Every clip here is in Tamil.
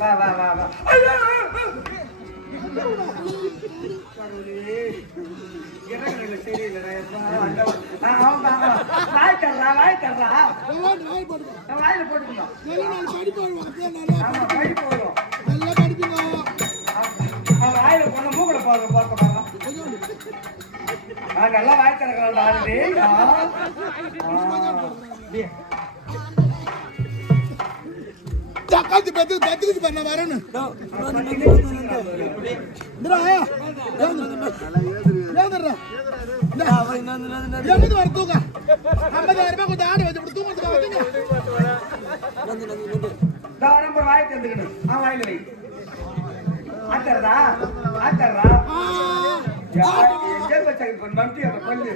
வா வா வா வா வாயில போட்டுக்கணும் வாயில போன மூக்கல போக்க நல்லா வாய் திறக்கிறான் காத்து பத்து பத்துக்கு பண்ண வரணும் வர தூங்க 50,000 ரூபாய் கொஞ்சம் ஆடு வச்சு தூங்க நம்பர் வாய் தந்துக்கணும் வாயில வை ஆத்தர்றா ஆத்தர்றா மம்டி அதை பண்ணு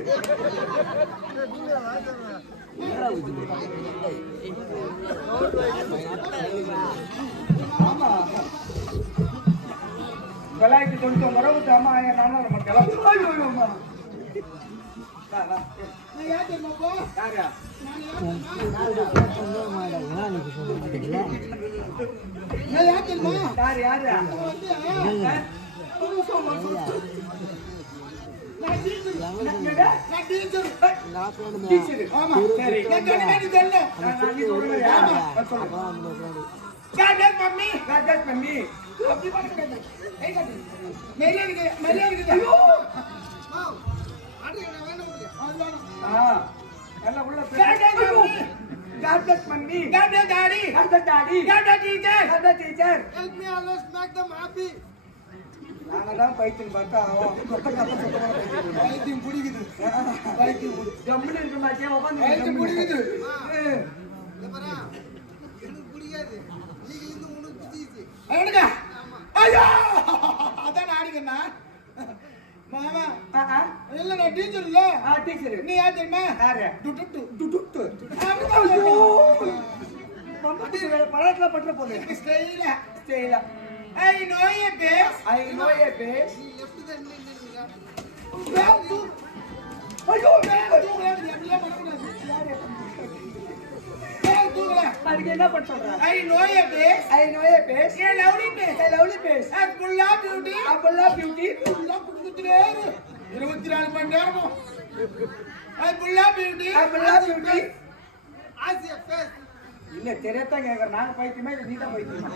ஆமா 999 அம்மா நானும் மக்கள் God bless mommy. God bless daddy. God bless daddy. God bless teacher. God bless teacher. Help me always make them happy. நாங்கதான் பைத்தியம் பார்த்தா பைத்தியம் பிடிக்குது பைத்தியம் ஜம்முன்னு இருக்க மாட்டேன் உட்காந்து பைத்தியம் பிடிக்குது எனக்கு பிடிக்காது நீங்க இருந்து உனக்கு பிடிக்குது ஐயோ அதான் ஆடிக்கண்ணா மாமா இல்ல நான் டீச்சர் இல்ல டீச்சர் நீ யார் தெரியுமா பழத்துல பற்ற போது ஸ்டைலா I know a base. I know a base. ஐயோ அதுக்கு என்ன பண்ண சொல்ற I know a base. I know a base. A lovely base. A lovely base. A full of beauty. A full of beauty. full of குடுத்துட்டே 24 மணி நேரம் I full of beauty. A full of beauty. As a face. இல்ல தெரியத்தான் கேக்குறேன் நாங்க பைத்தியமே நீ தான் பைத்தியமா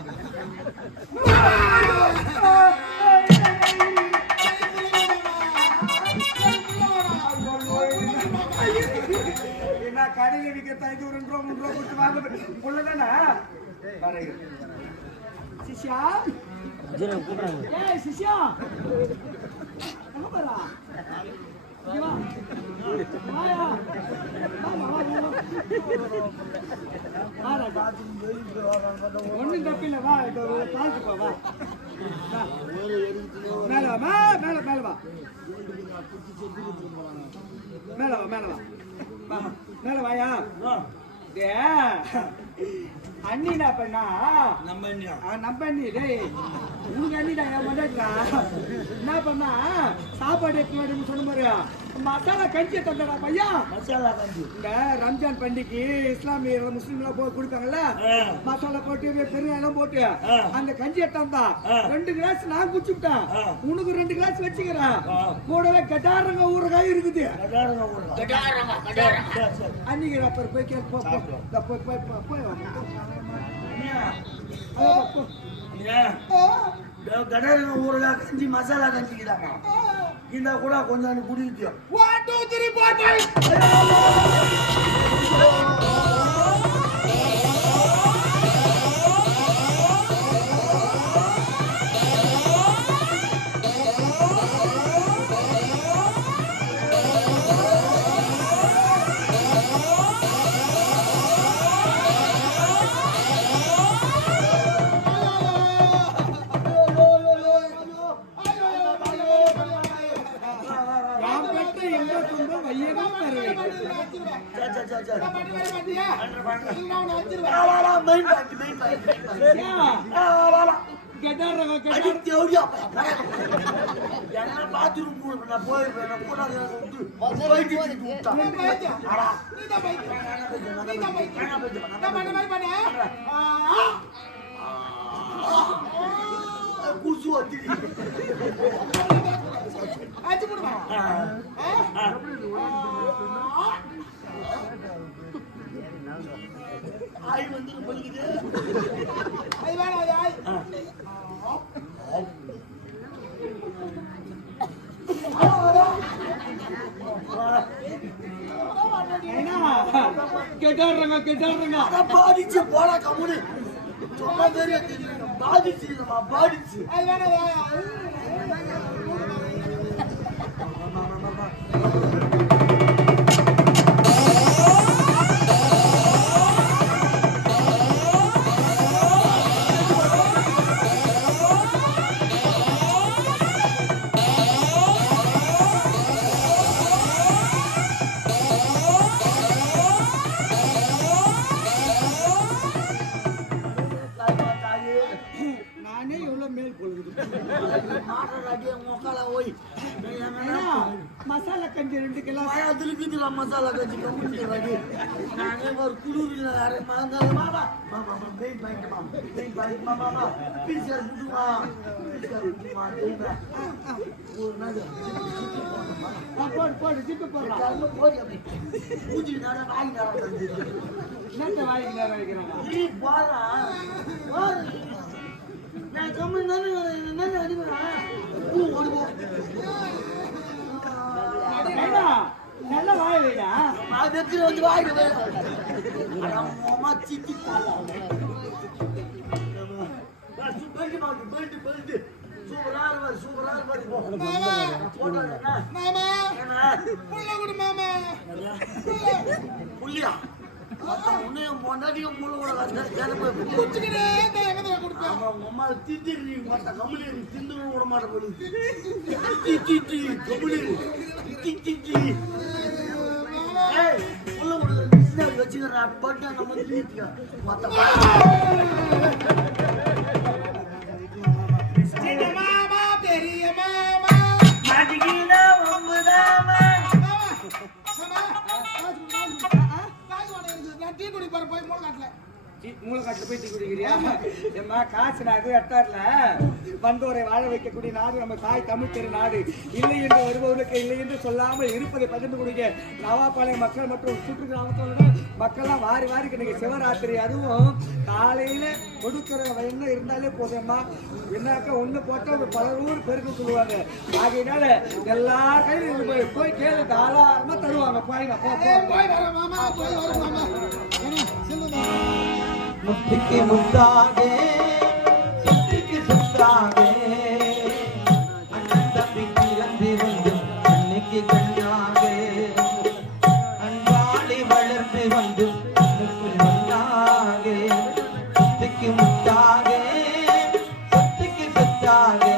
என்ன கடையில விற்கிறதா இது 2 ரூபா 3 ரூபா கொடுத்து வாங்க உள்ளதானா சிஷ்யா சிஷ்யா எங்க போறா ஒன்னும் தப்பில்ல வா பார்த்து போ வா மேல வா மேல மேல வா மேல வா மேல வா மேல வாயா அண்ணி என்ன பண்ணா நம்ம அண்ணி டேய் உனக்கு அண்ணிடா என் மண்டாடா என்ன பண்ணா சாப்பாடு எடுத்து சொன்ன மாதிரி மசாலா கஞ்சி தந்தடா பையா மசாலா கஞ்சி இந்த ரம்ஜான் பண்டிகைக்கு இஸ்லாமிய முஸ்லிம்லாம் போய் கொடுப்பாங்கல்ல மசாலா போட்டு பெருங்காயம் போட்டு அந்த கஞ்சி எடுத்தாந்தா 2 கிளாஸ் நான் குடிச்சுட்டேன் உனக்கு 2 கிளாஸ் வச்சுக்கிறேன் கூடவே கட்டாரங்க ஊறுகாய் இருக்குது அன்னைக்கு அப்புறம் போய் கடாரங்க ஊறுகாய் கஞ்சி மசாலா கஞ்சிக்குதாங்க இந்த கூட கொஞ்சம் குடிச்சு 1 2 3 4 போயிருப்பேன் வச்சு ஆச்சு போடுமா ஆய் வந்து பலிக்குது அது வேணாம் அது ஆய் கெட்டாடுறாங்க பாதிச்சு போடா கம்முனு சும்மா தெரிய பாதிச்சு இல்லம்மா பாதிச்சு அது வேணாம் நானே எவ்வளவு மேல் பொழுது மசாலா கஞ்சி 2 கிலோ மசாலா கஞ்சி நானே ஒரு குளிர் போடு ஜிப்பு போடலாம் பூஜை நேரம் வாங்கி நேரம் என்னத்த வாங்கி நேரம் வைக்கிறாங்க நான் கம்மி தானே அடிப்பேன் நல்ல வாய் வைடா நான் வெற்றி வந்து வாங்கிடுவேன் சித்தி சூப்பரா இருப்பாரு சூப்பரா இருப்பாரு புள்ளியா உன்னையும் பொண்டாட்டியும் முள்ள கூட அம்மா திட்டிரு மற்ற கம்பளி திண்டு விட மாட்ட போடு கம்பளி முள்ள கூட வச்சுக்கிறேன் பட்டு நம்ம திட்டிக்க மற்ற மாமா பெரிய மாமா மாட்டிக்கினா ஒன்பதாமா டீ குடிப்பாரு போய் மூளைக்காட்டுல போய் டீ குடிக்கிறியா ஏம்மா காசு நாடு எட்டார்ல வந்தோரை வாழ வைக்கக்கூடிய நாடு நம்ம தாய் தமிழ் தெரு நாடு. இல்லை என்று வருபவர்களுக்கு இல்லை என்று சொல்லாமல் இருப்பதை பகிர்ந்து கொடுக்க நவாப்பாளையம் மக்கள் மற்றும் சுற்று கிராமத்தோட மக்கள்லாம் வாரி வாரி இன்னைக்கு சிவராத்திரி, அதுவும் காலையில கொடுக்கிற என்ன இருந்தாலே போதும்மா. என்னாக்கா ஒண்ணு போட்டா பல ஊர் பெருக்க சொல்லுவாங்க. ஆகையினால எல்லா கையிலும் போய் கேளு, தாராளமா தருவாங்க. போயிங்க முத்துக்கு முத்தாகே சுத்துக்கு சுத்தாகே அண்ணன் தம்பிக்கு வந்து வந்து அன்னைக்கு கண்ணாகே அன்பாளி வளர்ந்து வந்து அன்னைக்குள் வந்தாகே முத்துக்கு முத்தாகே சுத்துக்கு சுத்தாகே